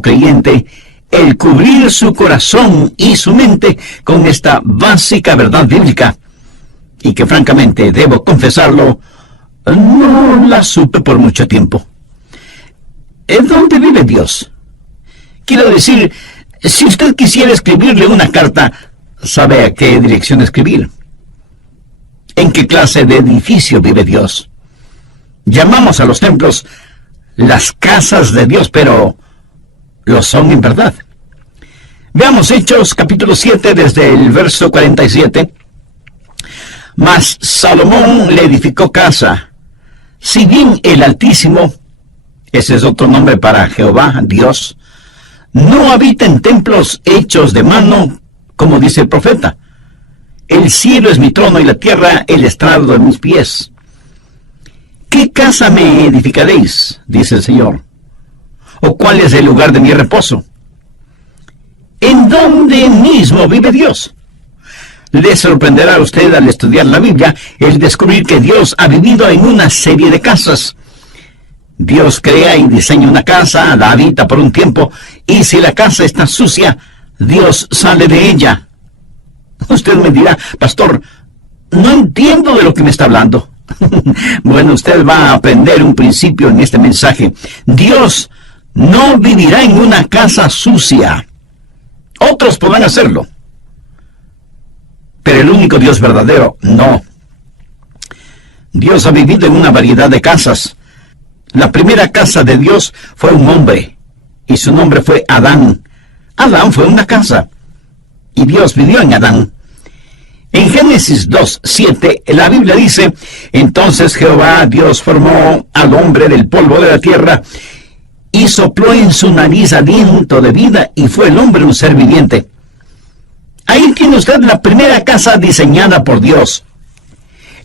como creyente el cubrir su corazón y su mente con esta básica verdad bíblica, y que francamente, debo confesarlo, no la supe por mucho tiempo. ¿En dónde vive Dios? Quiero decir, si usted quisiera escribirle una carta, ¿sabe a qué dirección escribir? ¿En qué clase de edificio vive Dios? Llamamos a los templos las casas de Dios, pero ¿lo son en verdad? Veamos Hechos capítulo 7 desde el verso 47. Mas Salomón le edificó casa, si bien el Altísimo, ese es otro nombre para Jehová, Dios, no habita en templos hechos de mano, como dice el profeta. El cielo es mi trono y la tierra el estrado de mis pies. ¿Qué casa me edificaréis?, dice el Señor. ¿O cuál es el lugar de mi reposo? ¿En dónde mismo vive Dios? Le sorprenderá a usted al estudiar la Biblia el descubrir que Dios ha vivido en una serie de casas. Dios crea y diseña una casa, la habita por un tiempo, y si la casa está sucia, Dios sale de ella. Usted me dirá, pastor, no entiendo de lo que me está hablando. Bueno, usted va a aprender un principio en este mensaje. Dios no vivirá en una casa sucia. Otros podrán hacerlo, pero el único Dios verdadero, no. Dios ha vivido en una variedad de casas. La primera casa de Dios fue un hombre, y su nombre fue Adán. Adán fue una casa, y Dios vivió en Adán. En Génesis 2:7, la Biblia dice, entonces Jehová Dios formó al hombre del polvo de la tierra, y sopló en su nariz aliento de vida, y fue el hombre un ser viviente. Ahí tiene usted la primera casa diseñada por Dios.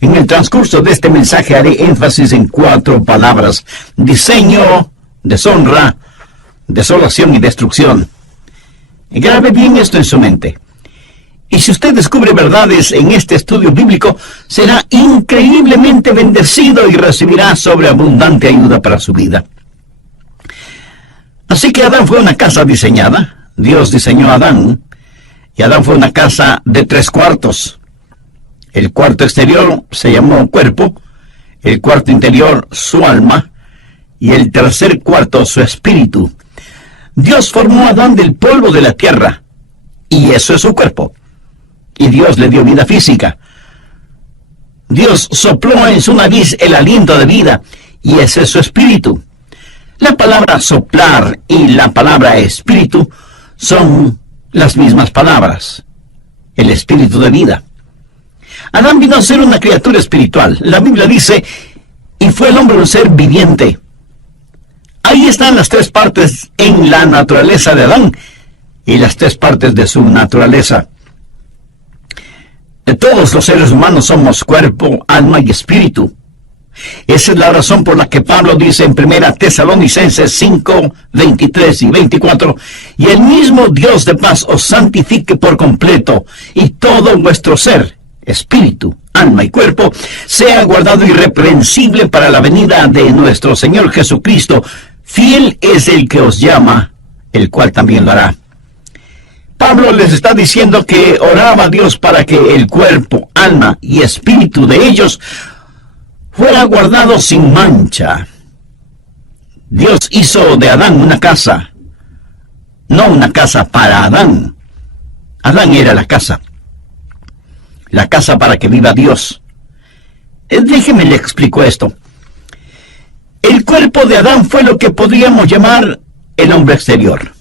En el transcurso de este mensaje haré énfasis en 4 palabras: diseño, deshonra, desolación y destrucción. Grabe bien esto en su mente. Y si usted descubre verdades en este estudio bíblico, será increíblemente bendecido y recibirá sobreabundante ayuda para su vida. Así que Adán fue una casa diseñada. Dios diseñó a Adán. Y Adán fue una casa de 3 cuartos. El cuarto exterior se llamó cuerpo, el cuarto interior su alma, y el tercer cuarto su espíritu. Dios formó a Adán del polvo de la tierra, y eso es su cuerpo. Y Dios le dio vida física. Dios sopló en su nariz el aliento de vida, y ese es su espíritu. La palabra soplar y la palabra espíritu son las mismas palabras, el espíritu de vida. Adán vino a ser una criatura espiritual. La Biblia dice, y fue el hombre un ser viviente. Ahí están las 3 partes en la naturaleza de Adán, y las 3 partes de su naturaleza. Todos los seres humanos somos cuerpo, alma y espíritu. Esa es la razón por la que Pablo dice en 1 Tesalonicenses 5, 23 y 24, y el mismo Dios de paz os santifique por completo, y todo vuestro ser, espíritu, alma y cuerpo, sea guardado irreprensible para la venida de nuestro Señor Jesucristo. Fiel es el que os llama, el cual también lo hará. Pablo les está diciendo que oraba a Dios para que el cuerpo, alma y espíritu de ellos fuera guardado sin mancha. Dios hizo de Adán una casa, no una casa para Adán. Adán era la casa para que viva Dios. Déjeme le explico esto. El cuerpo de Adán fue lo que podríamos llamar el hombre exterior.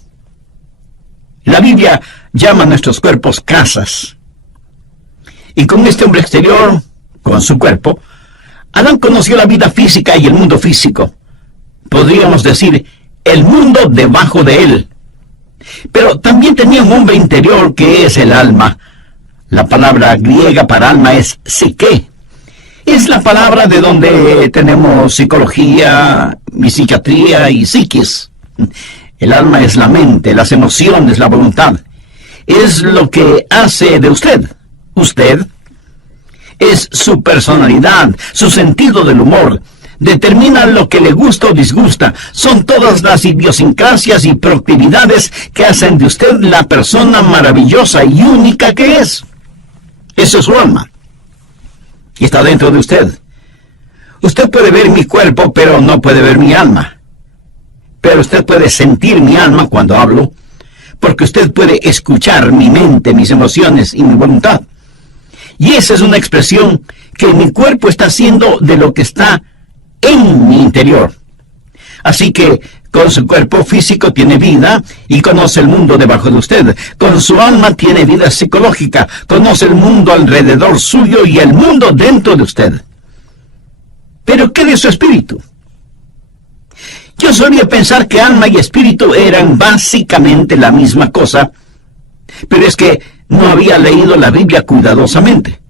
La Biblia llama a nuestros cuerpos casas. Y con este hombre exterior, con su cuerpo, Adán conoció la vida física y el mundo físico. Podríamos decir, el mundo debajo de él. Pero también tenía un hombre interior que es el alma. La palabra griega para alma es psique. Es la palabra de donde tenemos psicología, y psiquiatría y psiquis. El alma es la mente, las emociones, la voluntad. Es lo que hace de usted. Usted es su personalidad, su sentido del humor, determina lo que le gusta o disgusta. Son todas las idiosincrasias y proclividades que hacen de usted la persona maravillosa y única que es. Eso es su alma. Y está dentro de usted. Usted puede ver mi cuerpo, pero no puede ver mi alma. Pero usted puede sentir mi alma cuando hablo, porque usted puede escuchar mi mente, mis emociones y mi voluntad. Y esa es una expresión que mi cuerpo está haciendo de lo que está en mi interior. Así que con su cuerpo físico tiene vida y conoce el mundo debajo de usted. Con su alma tiene vida psicológica, conoce el mundo alrededor suyo y el mundo dentro de usted. ¿Pero qué de su espíritu? Yo solía pensar que alma y espíritu eran básicamente la misma cosa, pero es que no había leído la Biblia cuidadosamente.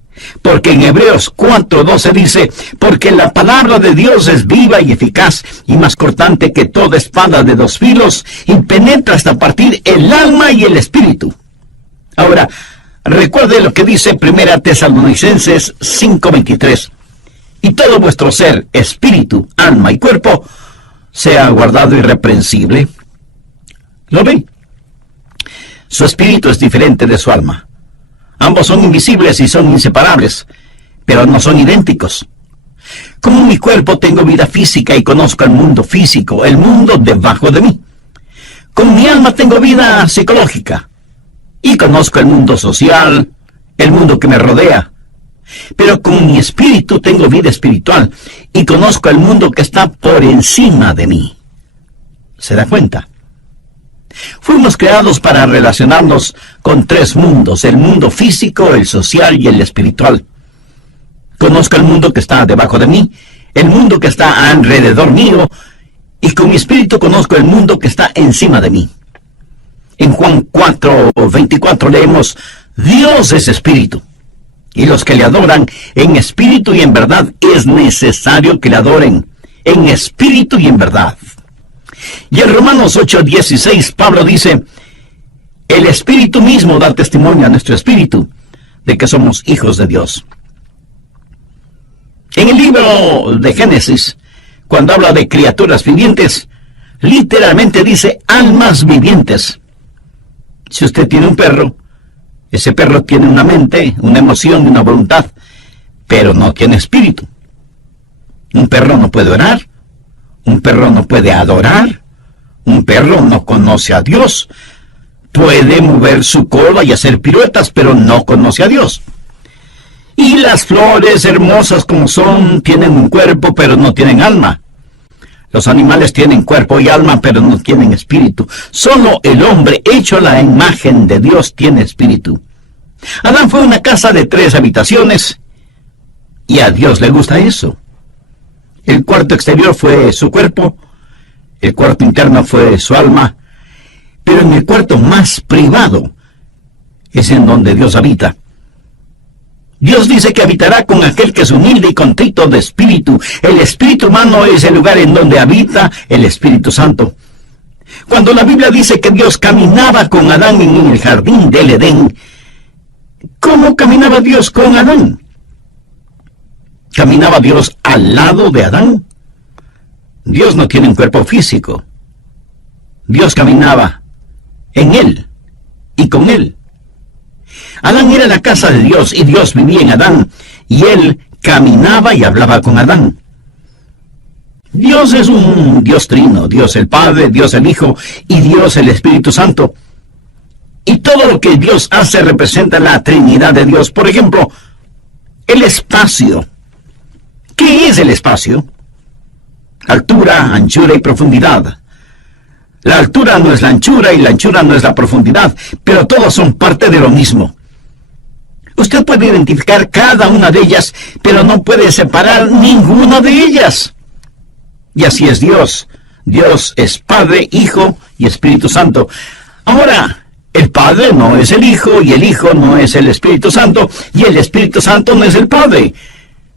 Porque en Hebreos 4:12 dice, porque la palabra de Dios es viva y eficaz y más cortante que toda espada de dos filos y penetra hasta partir el alma y el espíritu. Ahora, recuerde lo que dice 1 Tesalonicenses 5:23. Y todo vuestro ser, espíritu, alma y cuerpo, sea guardado irreprensible. ¿Lo ven? Su espíritu es diferente de su alma. Ambos son invisibles y son inseparables, pero no son idénticos. Como en mi cuerpo tengo vida física y conozco el mundo físico, el mundo debajo de mí. Con mi alma tengo vida psicológica y conozco el mundo social, el mundo que me rodea. Pero con mi espíritu tengo vida espiritual y conozco el mundo que está por encima de mí. ¿Se da cuenta? Fuimos creados para relacionarnos con tres mundos, el mundo físico, el social y el espiritual. Conozco el mundo que está debajo de mí, el mundo que está alrededor mío, y con mi espíritu conozco el mundo que está encima de mí. En Juan 4:24 leemos, Dios es espíritu, y los que le adoran en espíritu y en verdad es necesario que le adoren en espíritu y en verdad. Y en Romanos 8:16 Pablo dice, el espíritu mismo da testimonio a nuestro espíritu de que somos hijos de Dios. En el libro de Génesis, cuando habla de criaturas vivientes, literalmente dice almas vivientes. Si usted tiene un perro, ese perro tiene una mente, una emoción y una voluntad, pero no tiene espíritu. Un perro no puede orar, un perro no puede adorar, un perro no conoce a Dios. Puede mover su cola y hacer piruetas, pero no conoce a Dios. Y las flores, hermosas como son, tienen un cuerpo, pero no tienen alma. Los animales tienen cuerpo y alma, pero no tienen espíritu. Solo el hombre, hecho a la imagen de Dios, tiene espíritu. Adán fue una casa de 3 habitaciones, y a Dios le gusta eso. El cuarto exterior fue su cuerpo, el cuarto interno fue su alma, pero en el cuarto más privado es en donde Dios habita. Dios dice que habitará con aquel que es humilde y contrito de espíritu. El espíritu humano es el lugar en donde habita el Espíritu Santo. Cuando la Biblia dice que Dios caminaba con Adán en el jardín del Edén, ¿cómo caminaba Dios con Adán? ¿Caminaba Dios al lado de Adán? Dios no tiene un cuerpo físico. Dios caminaba en él y con él. Adán era la casa de Dios y Dios vivía en Adán, y él caminaba y hablaba con Adán. Dios es un Dios trino, Dios el Padre, Dios el Hijo y Dios el Espíritu Santo. Y todo lo que Dios hace representa la Trinidad de Dios. Por ejemplo, el espacio. ¿Qué es el espacio? Altura, anchura y profundidad. La altura no es la anchura y la anchura no es la profundidad, pero todos son parte de lo mismo. Usted puede identificar cada una de ellas, pero no puede separar ninguna de ellas. Y así es Dios. Dios es Padre, Hijo y Espíritu Santo. Ahora, el Padre no es el Hijo, y el Hijo no es el Espíritu Santo, y el Espíritu Santo no es el Padre.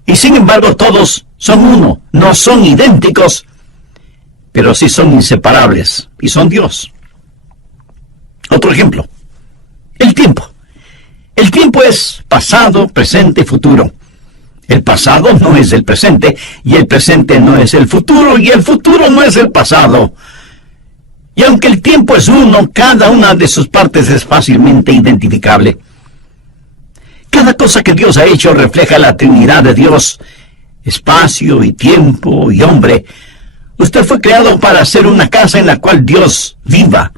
Y sin embargo, todos son uno, no son idénticos, pero sí son inseparables, y son Dios. Otro ejemplo, el tiempo. El tiempo es pasado, presente y futuro. El pasado no es el presente, y el presente no es el futuro, y el futuro no es el pasado. Y aunque el tiempo es uno, cada una de sus partes es fácilmente identificable. Cada cosa que Dios ha hecho refleja la Trinidad de Dios, espacio y tiempo y hombre. Usted fue creado para hacer una casa en la cual Dios viva.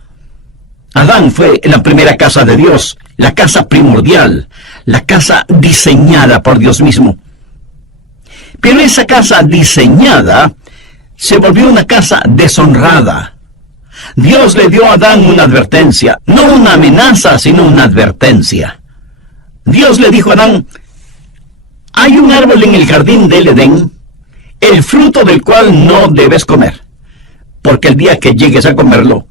Adán fue la primera casa de Dios, la casa primordial, la casa diseñada por Dios mismo. Pero esa casa diseñada se volvió una casa deshonrada. Dios le dio a Adán una advertencia, no una amenaza, sino una advertencia. Dios le dijo a Adán: hay un árbol en el jardín del Edén, el fruto del cual no debes comer, porque el día que llegues a comerlo,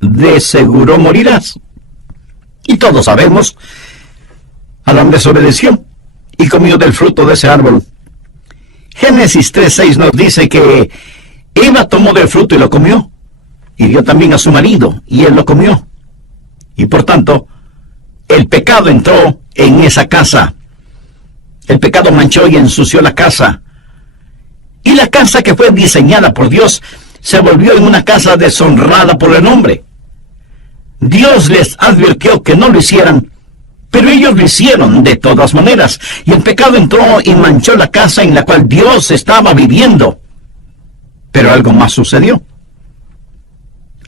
de seguro morirás. Y todos sabemos, Adán desobedeció y comió del fruto de ese árbol. Génesis 3:6 nos dice que Eva tomó del fruto y lo comió, y dio también a su marido, y él lo comió. Y por tanto, el pecado entró en esa casa. El pecado manchó y ensució la casa. Y la casa que fue diseñada por Dios se volvió en una casa deshonrada por el hombre. Dios les advirtió que no lo hicieran, pero ellos lo hicieron de todas maneras, y el pecado entró y manchó la casa en la cual Dios estaba viviendo. Pero algo más sucedió.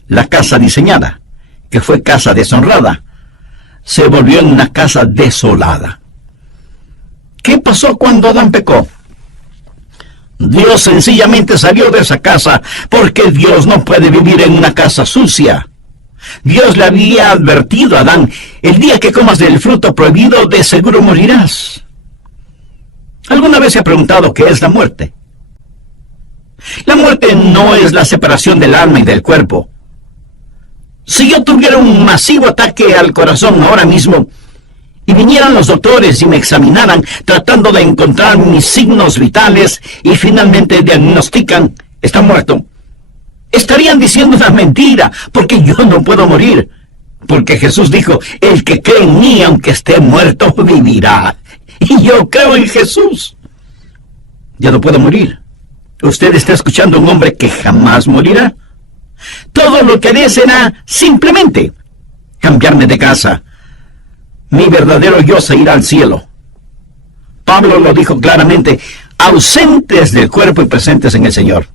La casa diseñada, que fue casa deshonrada, se volvió en una casa desolada. ¿Qué pasó cuando Adán pecó? Dios sencillamente salió de esa casa, porque Dios no puede vivir en una casa sucia. Dios le había advertido a Adán: el día que comas del fruto prohibido, de seguro morirás. ¿Alguna vez se ha preguntado qué es la muerte? La muerte no es la separación del alma y del cuerpo. Si yo tuviera un masivo ataque al corazón ahora mismo, y vinieran los doctores y me examinaran tratando de encontrar mis signos vitales y finalmente diagnostican: está muerto, estarían diciendo una mentira, porque yo no puedo morir. Porque Jesús dijo: el que cree en mí, aunque esté muerto, vivirá. Y yo creo en Jesús. Yo no puedo morir. Usted está escuchando a un hombre que jamás morirá. Todo lo que haré será simplemente cambiarme de casa. Mi verdadero yo se irá al cielo. Pablo lo dijo claramente: ausentes del cuerpo y presentes en el Señor.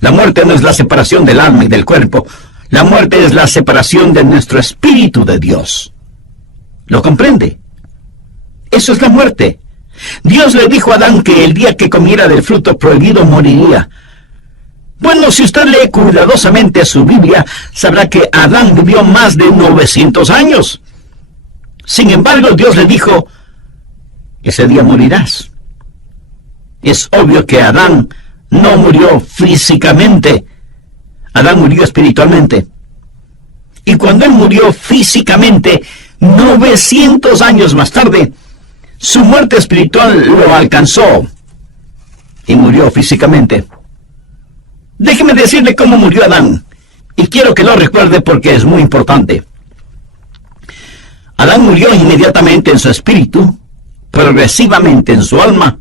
La muerte no es la separación del alma y del cuerpo. La muerte es la separación de nuestro espíritu de Dios. ¿Lo comprende? Eso es la muerte. Dios le dijo a Adán que el día que comiera del fruto prohibido moriría. Bueno, si usted lee cuidadosamente su Biblia, sabrá que Adán vivió más de 900 años. Sin embargo, Dios le dijo: ese día morirás. Es obvio que Adán no murió físicamente. Adán murió espiritualmente. Y cuando él murió físicamente, 900 años más tarde, su muerte espiritual lo alcanzó y murió físicamente. Déjeme decirle cómo murió Adán, y quiero que lo recuerde porque es muy importante. Adán murió inmediatamente en su espíritu, progresivamente en su alma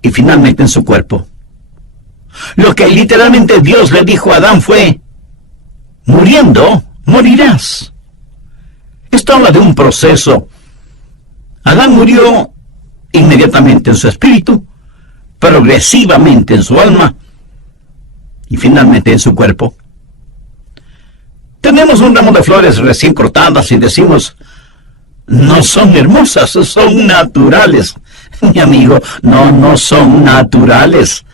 y finalmente en su cuerpo. Lo que literalmente Dios le dijo a Adán fue: muriendo, morirás. Esto habla de un proceso. Adán murió inmediatamente en su espíritu, progresivamente en su alma y finalmente en su cuerpo. Tenemos un ramo de flores recién cortadas y decimos: no son hermosas, son naturales. Mi amigo, no son naturales.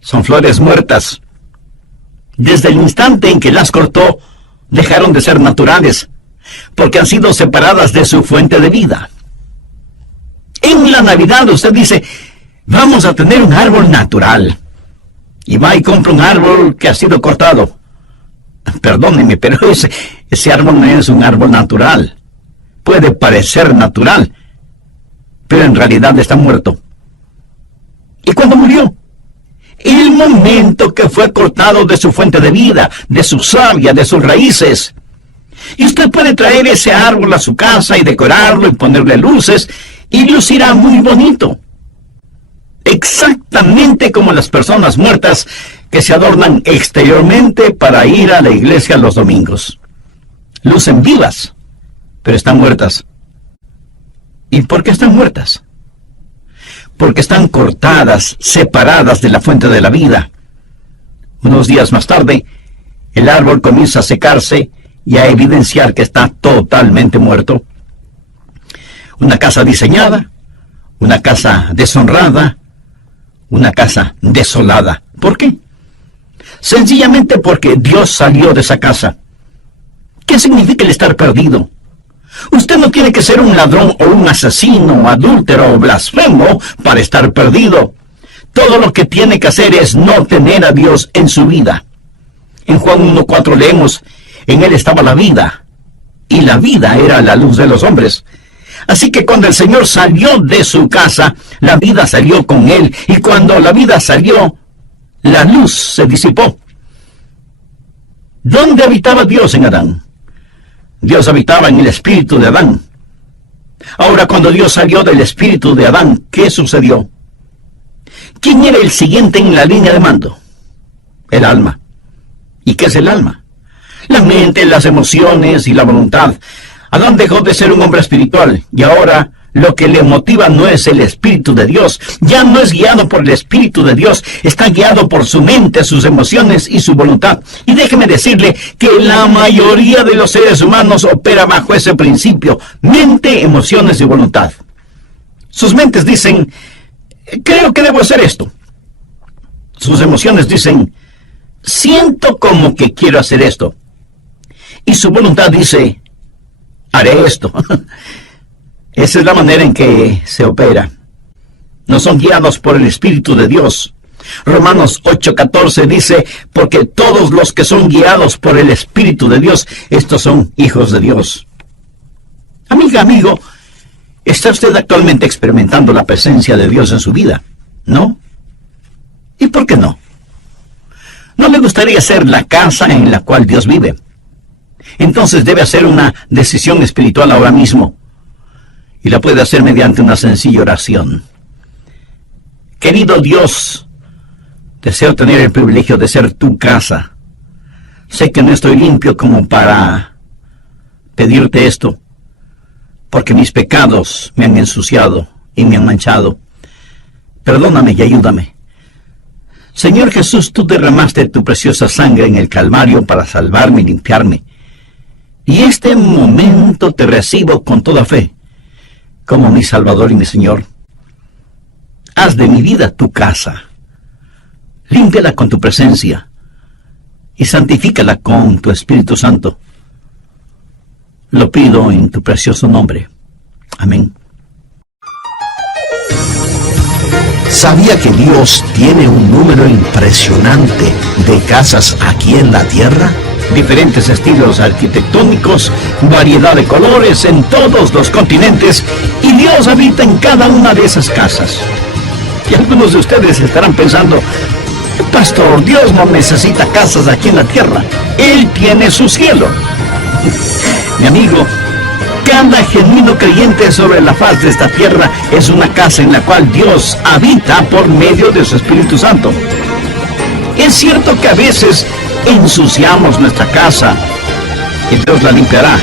Son flores muertas. Desde el instante en que las cortó, dejaron de ser naturales, porque han sido separadas de su fuente de vida. En la Navidad usted dice: vamos a tener un árbol natural. Y va y compra un árbol que ha sido cortado. Perdóneme, pero ese árbol no es un árbol natural. Puede parecer natural, pero en realidad está muerto. ¿Y cuándo murió? El momento que fue cortado de su fuente de vida, de su savia, de sus raíces. Y usted puede traer ese árbol a su casa y decorarlo y ponerle luces y lucirá muy bonito. Exactamente como las personas muertas que se adornan exteriormente para ir a la iglesia los domingos. Lucen vivas, pero están muertas. ¿Y por qué están muertas? Porque están cortadas, separadas de la fuente de la vida. Unos días más tarde, el árbol comienza a secarse y a evidenciar que está totalmente muerto. Una casa diseñada, una casa deshonrada, una casa desolada. ¿Por qué? Sencillamente porque Dios salió de esa casa. ¿Qué significa el estar perdido? Usted no tiene que ser un ladrón o un asesino, adúltero o blasfemo para estar perdido. Todo lo que tiene que hacer es no tener a Dios en su vida. En Juan 1:4 leemos, en él estaba la vida, y la vida era la luz de los hombres. Así que cuando el Señor salió de su casa, la vida salió con él, y cuando la vida salió, la luz se disipó. ¿Dónde habitaba Dios en Adán? Dios habitaba en el espíritu de Adán. Ahora, cuando Dios salió del espíritu de Adán, ¿qué sucedió? ¿Quién era el siguiente en la línea de mando? El alma. ¿Y qué es el alma? La mente, las emociones y la voluntad. Adán dejó de ser un hombre espiritual y ahora lo que le motiva no es el Espíritu de Dios. Ya no es guiado por el Espíritu de Dios, está guiado por su mente, sus emociones y su voluntad. Y déjeme decirle que la mayoría de los seres humanos opera bajo ese principio: mente, emociones y voluntad. Sus mentes dicen, creo que debo hacer esto. Sus emociones dicen, siento como que quiero hacer esto. Y su voluntad dice, haré esto. Esa es la manera en que se opera. No son guiados por el Espíritu de Dios. Romanos 8:14 dice, porque todos los que son guiados por el Espíritu de Dios, estos son hijos de Dios. Amiga, amigo, ¿está usted actualmente experimentando la presencia de Dios en su vida? ¿No? ¿Y por qué no? ¿No le gustaría ser la casa en la cual Dios vive? Entonces debe hacer una decisión espiritual ahora mismo. Y la puede hacer mediante una sencilla oración. Querido Dios, deseo tener el privilegio de ser tu casa. Sé que no estoy limpio como para pedirte esto, porque mis pecados me han ensuciado y me han manchado. Perdóname y ayúdame. Señor Jesús, tú derramaste tu preciosa sangre en el Calvario para salvarme y limpiarme. Y este momento te recibo con toda fe, como mi Salvador y mi Señor. Haz de mi vida tu casa. Límpiala con tu presencia y santifícala con tu Espíritu Santo. Lo pido en tu precioso nombre. Amén. ¿Sabía que Dios tiene un número impresionante de casas aquí en la tierra? Diferentes estilos arquitectónicos, variedad de colores en todos los continentes, y Dios habita en cada una de esas casas. Y algunos de ustedes estarán pensando, pastor, Dios no necesita casas aquí en la tierra, Él tiene su cielo. Mi amigo, cada genuino creyente sobre la faz de esta tierra es una casa en la cual Dios habita por medio de su Espíritu Santo. Es cierto que a veces ensuciamos nuestra casa y Dios la limpiará,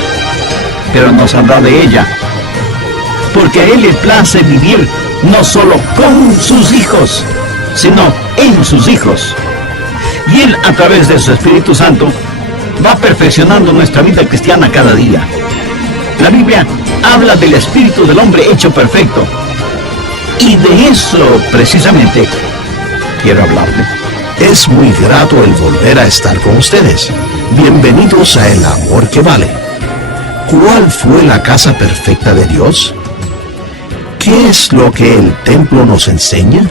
pero nos saldrá de ella, porque a Él le place vivir no solo con sus hijos, sino en sus hijos. Y Él, a través de su Espíritu Santo, va perfeccionando nuestra vida cristiana cada día. La Biblia habla del espíritu del hombre hecho perfecto, y de eso precisamente quiero hablarle. Es muy grato el volver a estar con ustedes. Bienvenidos a El Amor que Vale. ¿Cuál fue la casa perfecta de Dios? ¿Qué es lo que el templo nos enseña?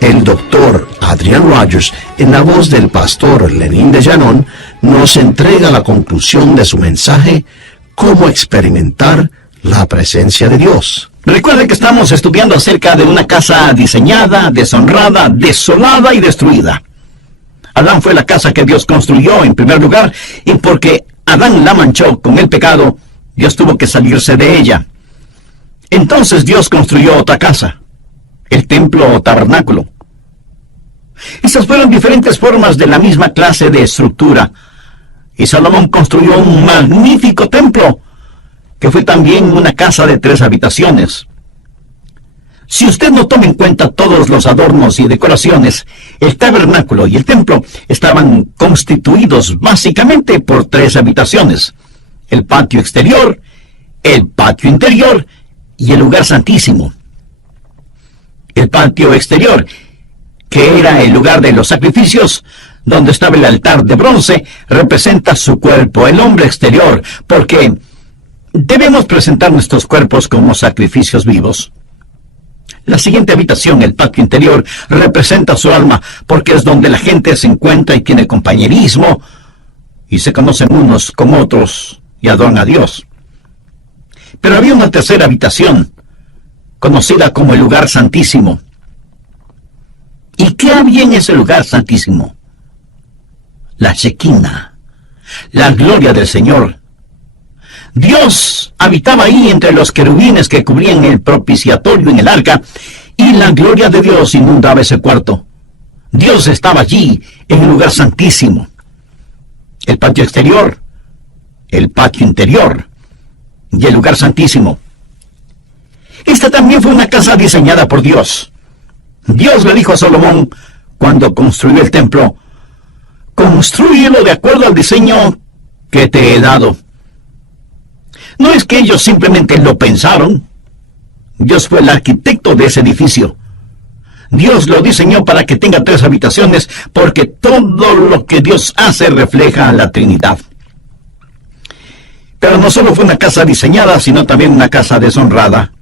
El doctor Adrian Rogers, en la voz del pastor Lenín de Llanón, nos entrega la conclusión de su mensaje, cómo experimentar la presencia de Dios. Recuerde que estamos estudiando acerca de una casa diseñada, deshonrada, desolada y destruida. Adán fue la casa que Dios construyó en primer lugar, y porque Adán la manchó con el pecado, Dios tuvo que salirse de ella. Entonces Dios construyó otra casa, el templo o tabernáculo. Estas fueron diferentes formas de la misma clase de estructura. Y Salomón construyó un magnífico templo, que fue también una casa de 3 habitaciones. Si usted no toma en cuenta todos los adornos y decoraciones, el tabernáculo y el templo estaban constituidos básicamente por 3 habitaciones: el patio exterior, el patio interior y el lugar santísimo. El patio exterior, que era el lugar de los sacrificios, donde estaba el altar de bronce, representa su cuerpo, el hombre exterior, porque debemos presentar nuestros cuerpos como sacrificios vivos. La siguiente habitación, el patio interior, representa su alma, porque es donde la gente se encuentra y tiene compañerismo, y se conocen unos con otros y adoran a Dios. Pero había una tercera habitación, conocida como el lugar santísimo. ¿Y qué había en ese lugar santísimo? La Shekinah, la gloria del Señor. Dios habitaba ahí entre los querubines que cubrían el propiciatorio en el arca, y la gloria de Dios inundaba ese cuarto. Dios estaba allí, en el lugar santísimo. El patio exterior, el patio interior y el lugar santísimo. Esta también fue una casa diseñada por Dios. Dios le dijo a Salomón, cuando construyó el templo: «Constrúyelo de acuerdo al diseño que te he dado». No es que ellos simplemente lo pensaron. Dios fue el arquitecto de ese edificio. Dios lo diseñó para que tenga 3 habitaciones, porque todo lo que Dios hace refleja a la Trinidad. Pero no solo fue una casa diseñada, sino también una casa deshonrada.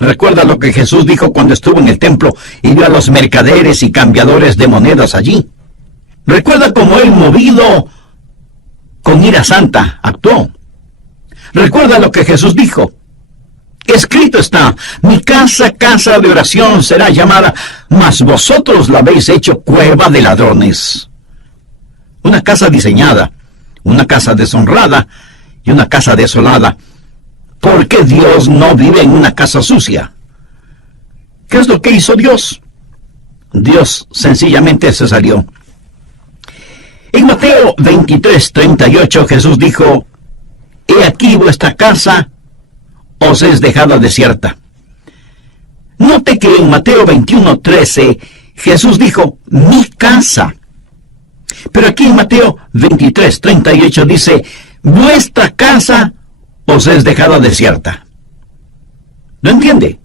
Recuerda lo que Jesús dijo cuando estuvo en el templo y vio a los mercaderes y cambiadores de monedas allí. Recuerda cómo él, movido con ira santa, actuó. Recuerda lo que Jesús dijo: «Escrito está, mi casa, casa de oración será llamada, mas vosotros la habéis hecho cueva de ladrones». Una casa diseñada, una casa deshonrada y una casa desolada. ¿Por qué Dios no vive en una casa sucia? ¿Qué es lo que hizo Dios? Dios sencillamente se salió. En Mateo 23:38 Jesús dijo: «He aquí vuestra casa os es dejada desierta». Note que en Mateo 21:13 Jesús dijo: «mi casa». Pero aquí en Mateo 23:38 dice: «vuestra casa os es dejada desierta». ¿No entiende?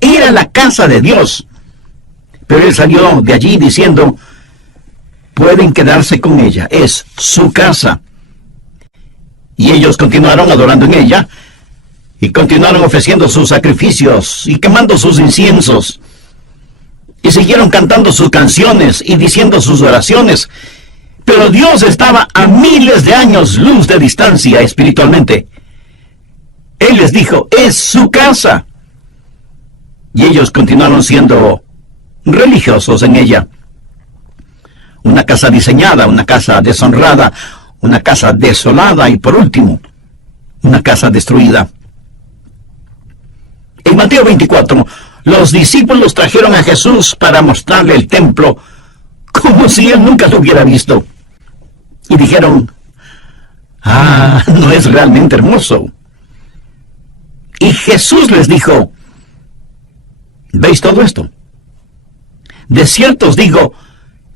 Era la casa de Dios. Pero él salió de allí diciendo: «pueden quedarse con ella, es su casa». Y ellos continuaron adorando en ella, y continuaron ofreciendo sus sacrificios y quemando sus inciensos, y siguieron cantando sus canciones y diciendo sus oraciones. Pero Dios estaba a miles de años luz de distancia espiritualmente. Él les dijo: «es su casa». Y ellos continuaron siendo religiosos en ella. Una casa diseñada, una casa deshonrada, una casa desolada y, por último, una casa destruida. En Mateo 24, los discípulos trajeron a Jesús para mostrarle el templo, como si él nunca lo hubiera visto. Y dijeron: no es realmente hermoso. Y Jesús les dijo: ¿veis todo esto? De cierto os digo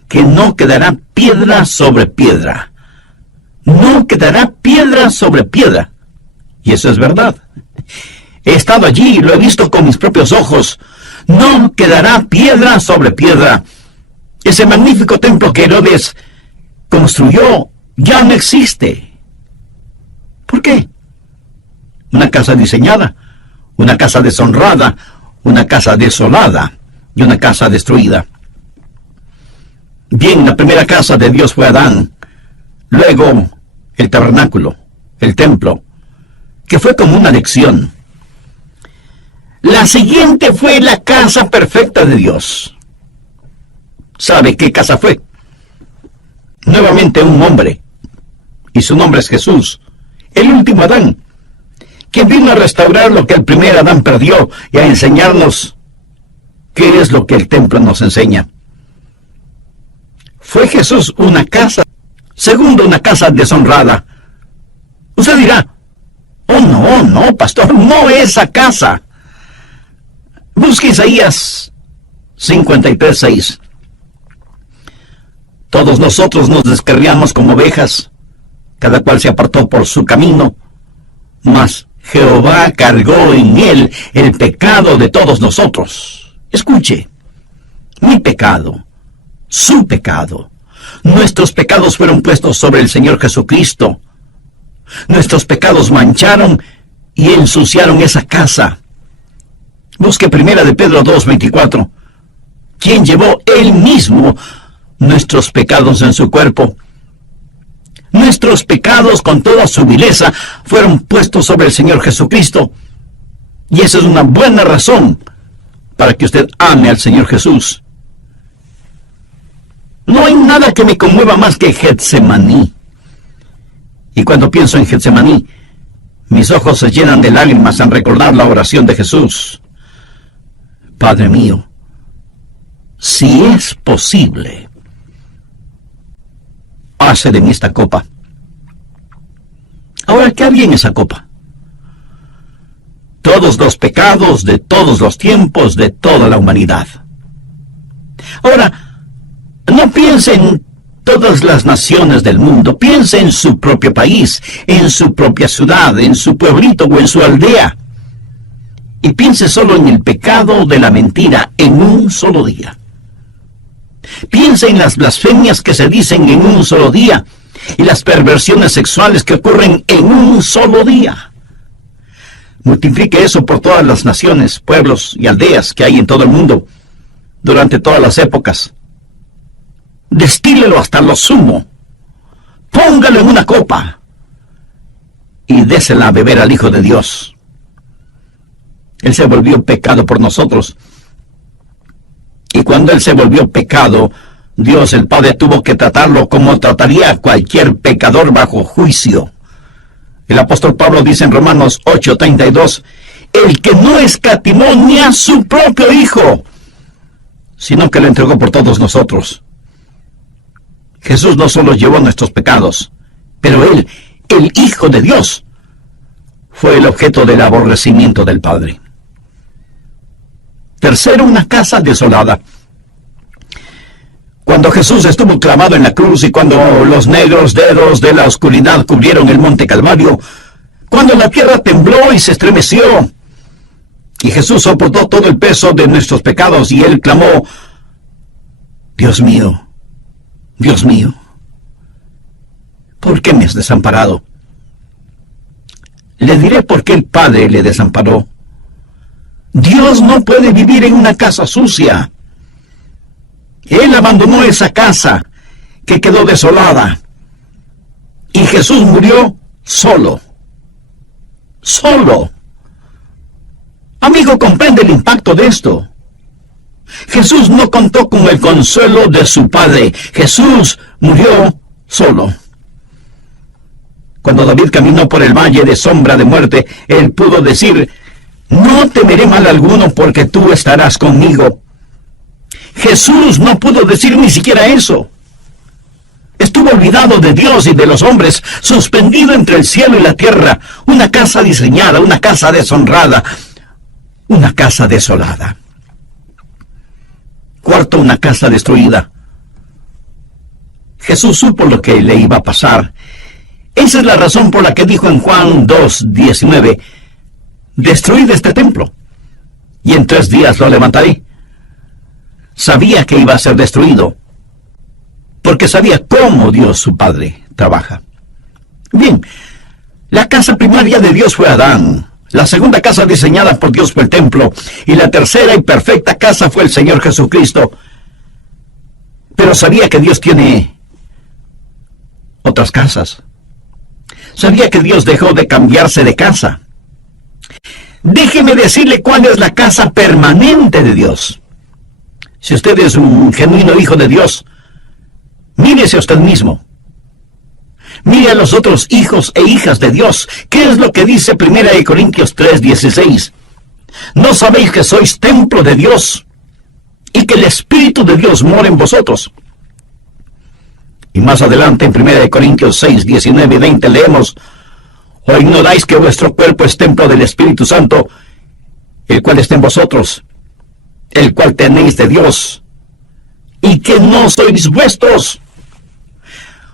que no quedará piedra sobre piedra. No quedará piedra sobre piedra. Y eso es verdad. He estado allí, lo he visto con mis propios ojos. No quedará piedra sobre piedra. Ese magnífico templo que Herodes construyó ya no existe. ¿Por qué? Una casa diseñada, una casa deshonrada, una casa desolada y una casa destruida. Bien, la primera casa de Dios fue Adán. Luego, el tabernáculo, el templo, que fue como una lección. La siguiente fue la casa perfecta de Dios. ¿Sabe qué casa fue? Nuevamente un hombre, y su nombre es Jesús, el último Adán, quien vino a restaurar lo que el primer Adán perdió y a enseñarnos qué es lo que el templo nos enseña. ¿Fue Jesús una casa? Segundo, una casa deshonrada. Usted dirá, oh no, pastor, no esa casa. Busque Isaías 53:6. Todos nosotros nos descarriamos como ovejas, cada cual se apartó por su camino, mas Jehová cargó en él el pecado de todos nosotros. Escuche, mi pecado, su pecado, nuestros pecados fueron puestos sobre el Señor Jesucristo. Nuestros pecados mancharon y ensuciaron esa casa. Busque 1 de Pedro 2:24, quien llevó él mismo nuestros pecados en su cuerpo. Nuestros pecados con toda su vileza fueron puestos sobre el Señor Jesucristo. Y esa es una buena razón para que usted ame al Señor Jesús. No hay nada que me conmueva más que Getsemaní. Y cuando pienso en Getsemaní, mis ojos se llenan de lágrimas al recordar la oración de Jesús. Padre mío, si es posible, pase de mí esta copa. Ahora, ¿qué había en esa copa? Todos los pecados de todos los tiempos de toda la humanidad. Ahora, no piense en todas las naciones del mundo, piense en su propio país, en su propia ciudad, en su pueblito o en su aldea. Y piense solo en el pecado de la mentira en un solo día. Piense en las blasfemias que se dicen en un solo día y las perversiones sexuales que ocurren en un solo día. Multiplique eso por todas las naciones, pueblos y aldeas que hay en todo el mundo durante todas las épocas. Destílelo hasta lo sumo. Póngalo en una copa y désela a beber al Hijo de Dios. Él se volvió pecado por nosotros. Y cuando Él se volvió pecado, Dios el Padre tuvo que tratarlo como trataría a cualquier pecador bajo juicio. El apóstol Pablo dice en Romanos 8:32, el que no escatimó ni a su propio Hijo, sino que lo entregó por todos nosotros. Jesús no solo llevó nuestros pecados, pero Él, el Hijo de Dios, fue el objeto del aborrecimiento del Padre. Tercero, una casa desolada. Cuando Jesús estuvo clavado en la cruz y cuando los negros dedos de la oscuridad cubrieron el monte Calvario, cuando la tierra tembló y se estremeció, y Jesús soportó todo el peso de nuestros pecados y Él clamó, Dios mío, ¿por qué me has desamparado? Le diré por qué el Padre le desamparó. Dios no puede vivir en una casa sucia. Él abandonó esa casa que quedó desolada. Y Jesús murió solo. Solo. Amigo, comprende el impacto de esto. Jesús no contó con el consuelo de su Padre. Jesús murió solo. Cuando David caminó por el valle de sombra de muerte, él pudo decir, no temeré mal alguno porque tú estarás conmigo. Jesús no pudo decir ni siquiera eso. Estuvo olvidado de Dios y de los hombres, suspendido entre el cielo y la tierra, una casa diseñada, una casa deshonrada, una casa desolada. Cuarto, una casa destruida. Jesús supo lo que le iba a pasar. Esa es la razón por la que dijo en Juan 2:19, destruid este templo, y en 3 días lo levantaré. Sabía que iba a ser destruido, porque sabía cómo Dios su Padre trabaja. Bien, la casa primaria de Dios fue Adán, la segunda casa diseñada por Dios fue el templo, y la tercera y perfecta casa fue el Señor Jesucristo. Pero sabía que Dios tiene otras casas. Sabía que Dios dejó de cambiarse de casa. Déjeme decirle cuál es la casa permanente de Dios. Si usted es un genuino hijo de Dios, mírese a usted mismo. Mire a los otros hijos e hijas de Dios. ¿Qué es lo que dice 1 Corintios 3:16? ¿No sabéis que sois templo de Dios y que el Espíritu de Dios mora en vosotros? Y más adelante en 1 Corintios 6:19 y 20 leemos: ¿O ignoráis que vuestro cuerpo es templo del Espíritu Santo, el cual está en vosotros, el cual tenéis de Dios, y que no sois vuestros?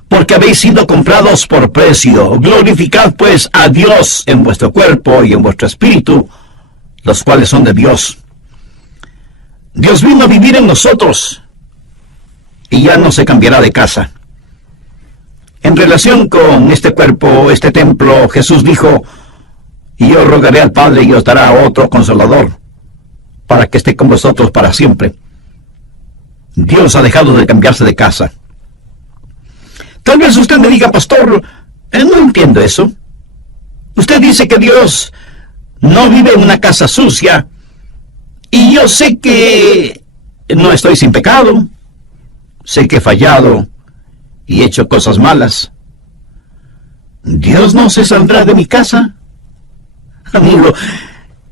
Porque habéis sido comprados por precio. Glorificad pues a Dios en vuestro cuerpo y en vuestro espíritu, los cuales son de Dios. Dios vino a vivir en nosotros y ya no se cambiará de casa. En relación con este cuerpo, este templo, Jesús dijo: y yo rogaré al Padre y os dará otro Consolador, para que esté con vosotros para siempre. Dios ha dejado de cambiarse de casa. Tal vez usted me diga: pastor, no entiendo eso. Usted dice que Dios no vive en una casa sucia, y yo sé que no estoy sin pecado, sé que he fallado y he hecho cosas malas. ¿Dios no se saldrá de mi casa? Amigo,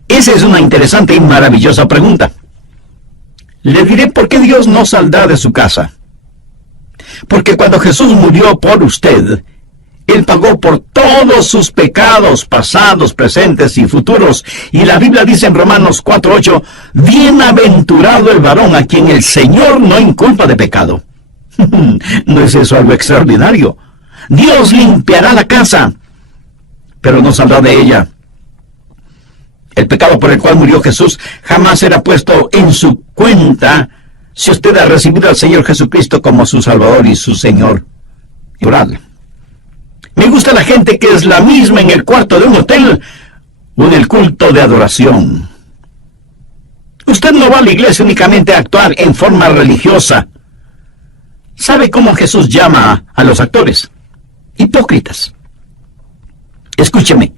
esa es una interesante y maravillosa pregunta. Le diré por qué Dios no saldrá de su casa. Porque cuando Jesús murió por usted, Él pagó por todos sus pecados pasados, presentes y futuros. Y la Biblia dice en Romanos 4:8, bienaventurado el varón a quien el Señor no inculpa de pecado. ¿No es eso algo extraordinario? Dios limpiará la casa, pero no saldrá de ella. El pecado por el cual murió Jesús jamás será puesto en su cuenta si usted ha recibido al Señor Jesucristo como su Salvador y su Señor. Oradle. Me gusta la gente que es la misma en el cuarto de un hotel o en el culto de adoración. Usted no va a la iglesia únicamente a actuar en forma religiosa. ¿Sabe cómo Jesús llama a los actores? Hipócritas. Escúcheme.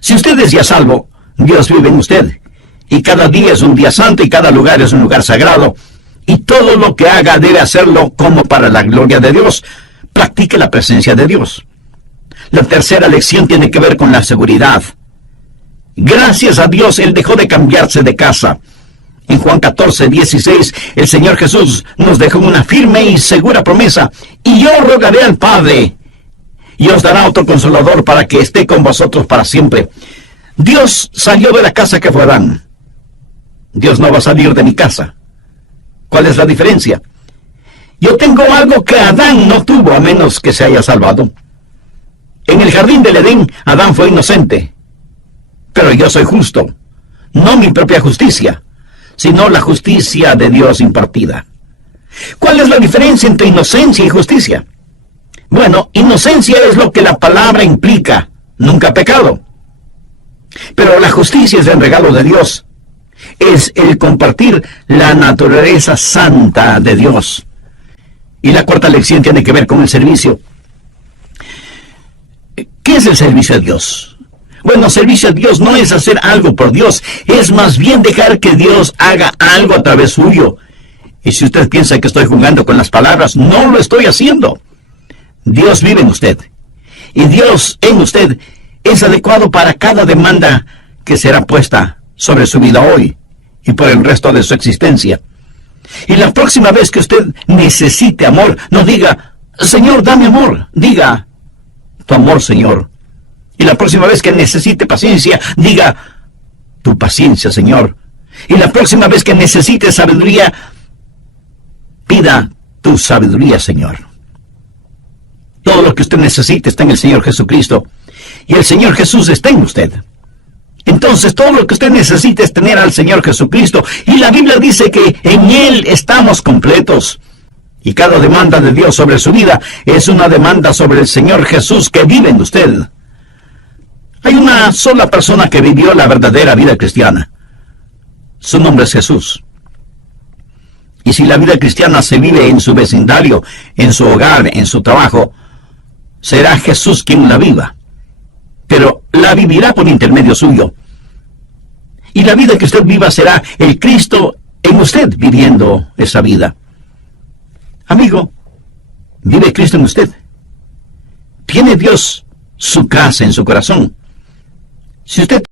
Si usted es ya salvo, Dios vive en usted. Y cada día es un día santo y cada lugar es un lugar sagrado. Y todo lo que haga debe hacerlo como para la gloria de Dios. Practique la presencia de Dios. La tercera lección tiene que ver con la seguridad. Gracias a Dios, Él dejó de cambiarse de casa. En Juan 14:16, el Señor Jesús nos dejó una firme y segura promesa: y yo rogaré al Padre, y os dará otro Consolador para que esté con vosotros para siempre. Dios salió de la casa que fue Adán. Dios no va a salir de mi casa. ¿Cuál es la diferencia? Yo tengo algo que Adán no tuvo, a menos que se haya salvado. En el jardín del Edén, Adán fue inocente. Pero yo soy justo. No mi propia justicia, sino la justicia de Dios impartida. ¿Cuál es la diferencia entre inocencia y justicia? Bueno, inocencia es lo que la palabra implica, nunca pecado. Pero la justicia es el regalo de Dios. Es el compartir la naturaleza santa de Dios. Y la cuarta lección tiene que ver con el servicio. ¿Qué es el servicio a Dios? Bueno, servicio a Dios no es hacer algo por Dios, es más bien dejar que Dios haga algo a través suyo. Y si usted piensa que estoy jugando con las palabras, no lo estoy haciendo. Dios vive en usted. Y Dios en usted es adecuado para cada demanda que será puesta sobre su vida hoy y por el resto de su existencia. Y la próxima vez que usted necesite amor, no diga: Señor, dame amor. Diga: tu amor, Señor. Y la próxima vez que necesite paciencia, diga: tu paciencia, Señor. Y la próxima vez que necesite sabiduría, pida tu sabiduría, Señor. Todo lo que usted necesite está en el Señor Jesucristo. Y el Señor Jesús está en usted. Entonces todo lo que usted necesita es tener al Señor Jesucristo. Y la Biblia dice que en Él estamos completos. Y cada demanda de Dios sobre su vida es una demanda sobre el Señor Jesús que vive en usted. Hay una sola persona que vivió la verdadera vida cristiana. Su nombre es Jesús. Y si la vida cristiana se vive en su vecindario, en su hogar, en su trabajo, será Jesús quien la viva. Pero la vivirá por intermedio suyo. Y la vida que usted viva será el Cristo en usted viviendo esa vida. Amigo, ¿vive Cristo en usted? ¿Tiene Dios su casa en su corazón? Si usted